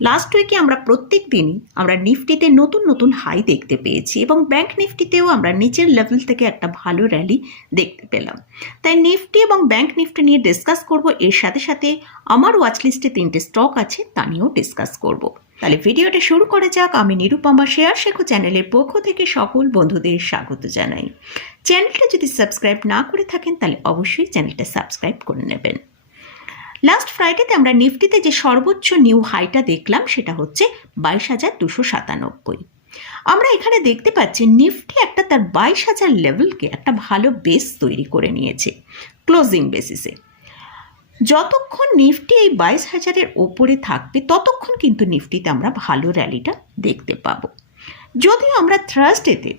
Last উইকে আমরা প্রত্যেক দিনই আমরা নিফটিতে নতুন নতুন হাই দেখতে পেয়েছি এবং ব্যাংক নিফটিতেও আমরা নিচের লেভেল থেকে একটা ভালো র্যালি দেখতে পেলাম। তাই নিফটি এবং ব্যাংক নিফটি নিয়ে ডিসকাস করব। এর সাথে সাথে আমার ওয়াচ লিস্টে তিনটে স্টক আছে, তা নিয়েও ডিসকাস করব। তাহলে ভিডিওটা শুরু করা যাক। আমি নিরুপমা শেয়ার শেখো চ্যানেলের পক্ষ থেকে সকল বন্ধুদের স্বাগত জানাই। চ্যানেলটা যদি সাবস্ক্রাইব না করে থাকেন, তাহলে অবশ্যই চ্যানেলটা সাবস্ক্রাইব করে নেবেন। লাস্ট ফ্রাইডেতে আমরা নিফটিতে যে সর্বোচ্চ নিউ হাইটা দেখলাম, সেটা হচ্ছে বাইশ হাজার দুশো সাতানব্বই। আমরা এখানে দেখতে পাচ্ছি নিফটি একটা তার বাইশ হাজার লেভেলকে একটা ভালো বেস তৈরি করে নিয়েছে ক্লোজিং বেসিসে যতক্ষণ নিফটি এই বাইশ হাজারের ওপরে থাকবে, ততক্ষণ কিন্তু নিফটিতে আমরা ভালো র্যালিটা দেখতে পাবো। যদিও আমরা থার্সডেতে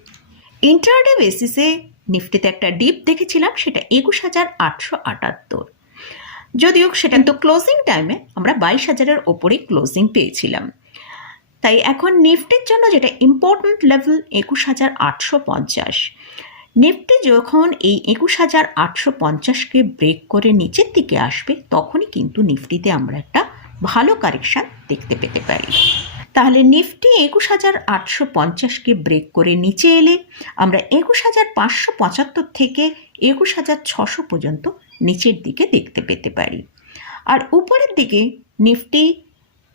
ইন্টারডে বেসিসে নিফটিতে একটা ডিপ দেখেছিলাম, সেটা একুশ হাজার আটশো আটাত্তর। যদিও সেটা তো ক্লোজিং টাইমে আমরা বাইশ হাজারের ওপরে ক্লোজিং পেয়েছিলাম। তাই এখন নিফটির জন্য যেটা ইম্পর্ট্যান্ট লেভেল একুশ হাজার আটশো পঞ্চাশ। নিফটি যখন এই একুশ হাজার আটশো পঞ্চাশকে ব্রেক করে নিচের দিকে আসবে, তখনই কিন্তু নিফটিতে আমরা একটা ভালো কারেকশান দেখতে পেতে পারি। তাহলে নিফটি একুশ হাজার আটশো পঞ্চাশকে ব্রেক করে নিচে এলে আমরা একুশ হাজার পাঁচশো পঁচাত্তর থেকে একুশ হাজার ছশো পর্যন্ত নিচের দিকে দেখতে পেতে পারি। আর উপরের দিকে নিফটি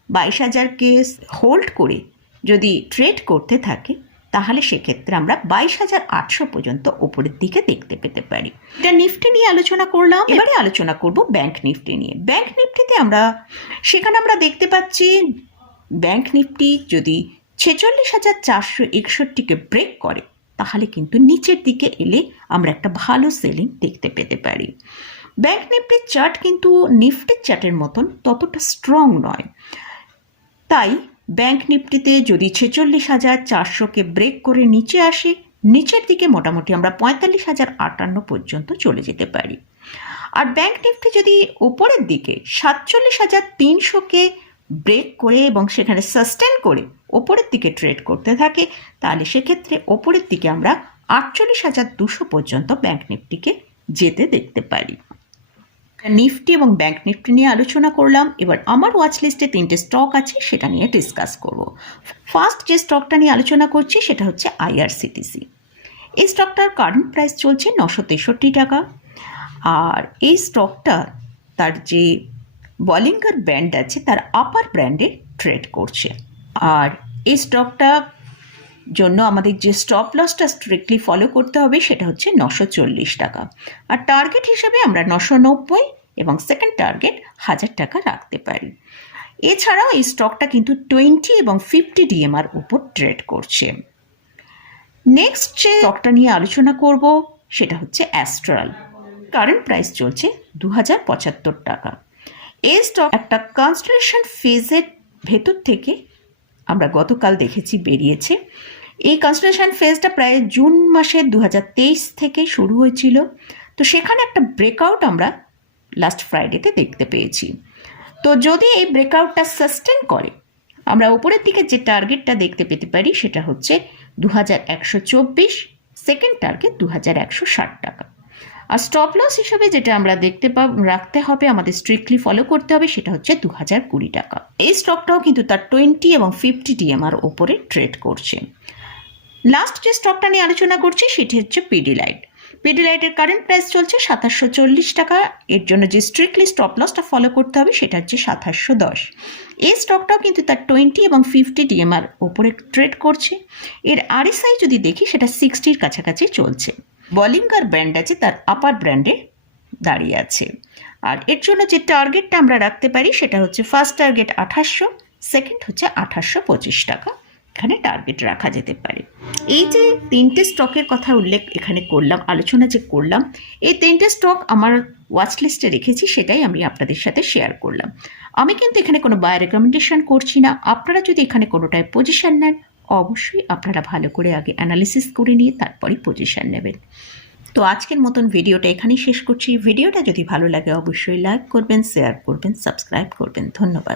বাইশ হাজারকে হোল্ড করে যদি ট্রেড করতে থাকে, তাহলে সেক্ষেত্রে আমরা বাইশ হাজার আটশো পর্যন্ত ওপরের দিকে দেখতে পেতে পারি। এটা নিফটি নিয়ে আলোচনা করলাম। এবারে আলোচনা করব ব্যাংক নিফটি নিয়ে। ব্যাংক নিফটিতে আমরা, সেখানে আমরা দেখতে পাচ্ছি ব্যাংক নিফটি যদি ছেচল্লিশ হাজার চারশো একষট্টিকে ব্রেক করে, তাহলে কিন্তু নিচের দিকে এলে আমরা একটা ভালো সেলিং দেখতে পেতে পারি। ব্যাংক নিফটির চার্ট কিন্তু নিফটির চার্টের মতন ততটা স্ট্রং নয়। তাই ব্যাংক নিফটিতে যদি ছেচল্লিশ হাজার চারশোকে ব্রেক করে নিচে আসে, নিচের দিকে মোটামুটি আমরা পঁয়তাল্লিশ হাজার আটান্ন পর্যন্ত চলে যেতে পারি। আর ব্যাংক নিফটি যদি ওপরের দিকে সাতচল্লিশ হাজার তিনশোকে ব্রেক করে এবং সেখানে সাস্টেন করে ওপরের দিকে ট্রেড করতে থাকে, তাহলে সেক্ষেত্রে ওপরের দিকে আমরা আটচল্লিশ হাজার দুশো পর্যন্ত ব্যাঙ্ক নিফটিকে যেতে দেখতে পারি। নিফটি এবং ব্যাঙ্ক নিফটি নিয়ে আলোচনা করলাম, এবার আমার ওয়াচ লিস্টে তিনটে স্টক আছে, সেটা নিয়ে ডিসকাস করব। ফার্স্ট যে স্টকটা নিয়ে আলোচনা করছি, সেটা হচ্ছে আইআরসিটিসি এই স্টকটার কারেন্ট প্রাইস চলছে নশো তেষট্টি টাকা। আর এই স্টকটা তার যে বলিঙ্গার ব্র্যান্ড আছে, তার আপার ব্র্যান্ডে ট্রেড করছে। আর এই স্টকটা জন্য আমাদের যে স্টপ লসটা স্ট্রিক্টলি ফলো করতে হবে, সেটা হচ্ছে নশো চল্লিশ টাকা। আর টার্গেট হিসেবে আমরা নশো নব্বই এবং সেকেন্ড টার্গেট হাজার টাকা রাখতে পারি। এছাড়াও এই স্টকটা কিন্তু টোয়েন্টি এবং ফিফটি ডিএমআর উপর ট্রেড করছে। নেক্সট যে স্টকটা নিয়ে আলোচনা করব, সেটা হচ্ছে অ্যাস্ট্রাল কারেন্ট প্রাইস চলছে দু হাজার পঁচাত্তর টাকা। এই স্টক একটা কনস্ট্রাকশন ফেজের ভেতর থেকে আমরা গতকাল দেখেছি বেরিয়েছে। এই কনস্ট্রাকশন ফেজটা প্রায় জুন মাসে দু হাজার তেইশ থেকে শুরু হয়েছিল। তো সেখানে একটা ব্রেকআউট আমরা লাস্ট ফ্রাইডেতে দেখতে পেয়েছি। তো যদি এই ব্রেকআউটটা সাস্টেন করে, আমরা উপরের দিকে যে টার্গেটটা দেখতে পেতে পারি, সেটা হচ্ছে দু হাজার একশো চব্বিশ সেকেন্ড টার্গেট দু হাজার একশো ষাট টাকা। আর স্টপ লস হিসেবে যেটা আমরা দেখতে পা রাখতে হবে, আমাদের স্ট্রিক্টলি ফলো করতে হবে, সেটা হচ্ছে দু হাজার কুড়ি টাকা। এই স্টকটাও কিন্তু তার টোয়েন্টি এবং ফিফটি ডিএমআর ওপরে ট্রেড করছে। লাস্ট যে স্টকটা নিয়ে আলোচনা করছি, সেটি হচ্ছে পিডিলাইট পিডিলাইটের কারেন্ট প্রাইস চলছে সাতাশশো চল্লিশ টাকা। এর জন্য যে স্ট্রিক্টলি স্টপ লসটা ফলো করতে হবে, সেটা হচ্ছে সাতাশশো দশ। এই স্টকটাও কিন্তু তার টোয়েন্টি এবং ফিফটি ডিএমআর ওপরে ট্রেড করছে। এর আরএসআই যদি দেখি, সেটা সিক্সটির কাছাকাছি চলছে। বলিঙ্গার ব্র্যান্ড আছে, তার আপার ব্র্যান্ডে দাঁড়িয়ে আছে। আর এর জন্য যে টার্গেটটা আমরা রাখতে পারি, সেটা হচ্ছে ফার্স্ট টার্গেট আঠাশশো সেকেন্ড হচ্ছে আঠাশশো পঁচিশ টাকা। এখানে টার্গেট রাখা যেতে পারে। এই যে তিনটে স্টকের কথা উল্লেখ এখানে করলাম, আলোচনা যে করলাম, এই তিনটে স্টক আমার ওয়াচ লিস্টে রেখেছি, সেটাই আমি আপনাদের সাথে শেয়ার করলাম। আমি কিন্তু এখানে কোনো বাই রেকমেন্ডেশন করছি না। আপনারা যদি এখানে কোনোটায় পজিশন নেন অবশ্যই আপনারা ভালো করে আগে অ্যানালিসিস করে নিয়ে তারপরেই পজিশান নেবেন। তো আজকের মতন ভিডিওটা এখানেই শেষ করছি। ভিডিওটা যদি ভালো লাগে অবশ্যই লাইক করবেন শেয়ার করবেন সাবস্ক্রাইব করবেন। ধন্যবাদ।